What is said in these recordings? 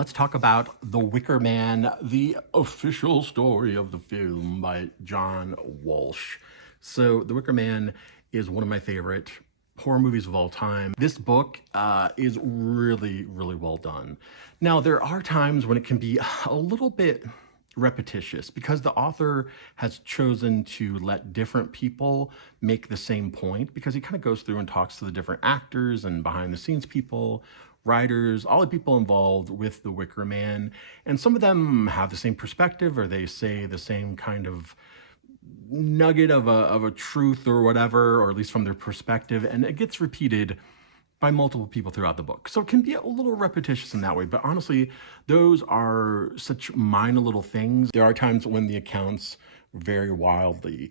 let's talk about The Wicker Man, the official story of the film by John Walsh. So, The Wicker Man is one of my favorite horror movies of all time. This book is really, really well done. Now, there are times when it can be a little bit repetitious because the author has chosen to let different people make the same point because he kind of goes through and talks to the different actors and behind the scenes people, writers, all the people involved with the Wicker Man. And some of them have the same perspective or they say the same kind of nugget of a truth or whatever, or at least from their perspective. And it gets repeated by multiple people throughout the book. So it can be a little repetitious in that way, but honestly, those are such minor little things. There are times when the accounts vary wildly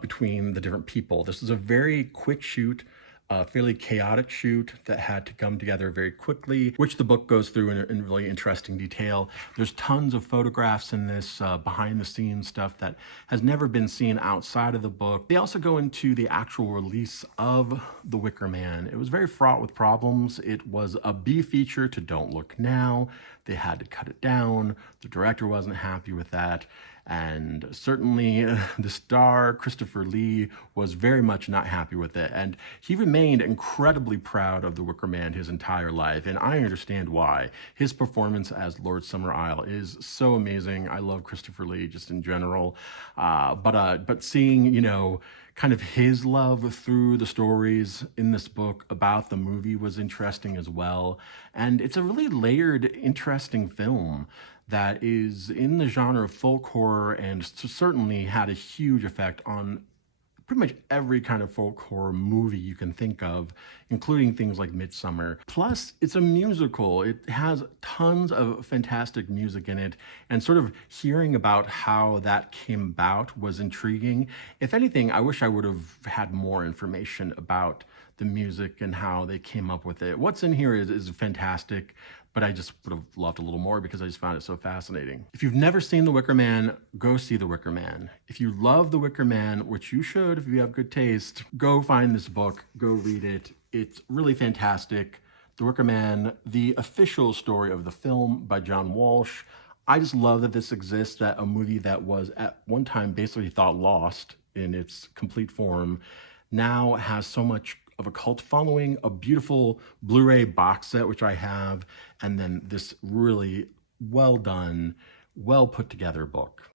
between the different people. This is a very quick shoot, a fairly chaotic shoot that had to come together very quickly, which the book goes through in really interesting detail. There's tons of photographs in this behind the scenes stuff that has never been seen outside of the book. They also go into the actual release of The Wicker Man. It was very fraught with problems. It was a B feature to Don't Look Now. They had to cut it down. The director wasn't happy with that. And certainly the star, Christopher Lee, was very much not happy with it. And he remained incredibly proud of the Wicker Man his entire life. And I understand why. His performance as Lord Summer Isle is so amazing. I love Christopher Lee just in general. But seeing, kind of his love through the stories in this book about the movie was interesting as well. And it's a really layered, interesting film that is in the genre of folk horror and certainly had a huge effect on pretty much every kind of folk horror movie you can think of, including things like Midsummer. Plus, it's a musical. It has tons of fantastic music in it, and sort of hearing about how that came about was intriguing. If anything, I wish I would have had more information about the music and how they came up with it. What's in here is fantastic, but I just would have loved a little more because I just found it so fascinating. If you've never seen The Wicker Man, go see The Wicker Man. If you love The Wicker Man, which you should if you have good taste, go find this book, go read it. It's really fantastic. The Wicker Man, the official story of the film by John Walsh. I just love that this exists, that a movie that was at one time basically thought lost in its complete form now has so much of a cult following, a beautiful Blu-ray box set, which I have, and then this really well done, well put together book.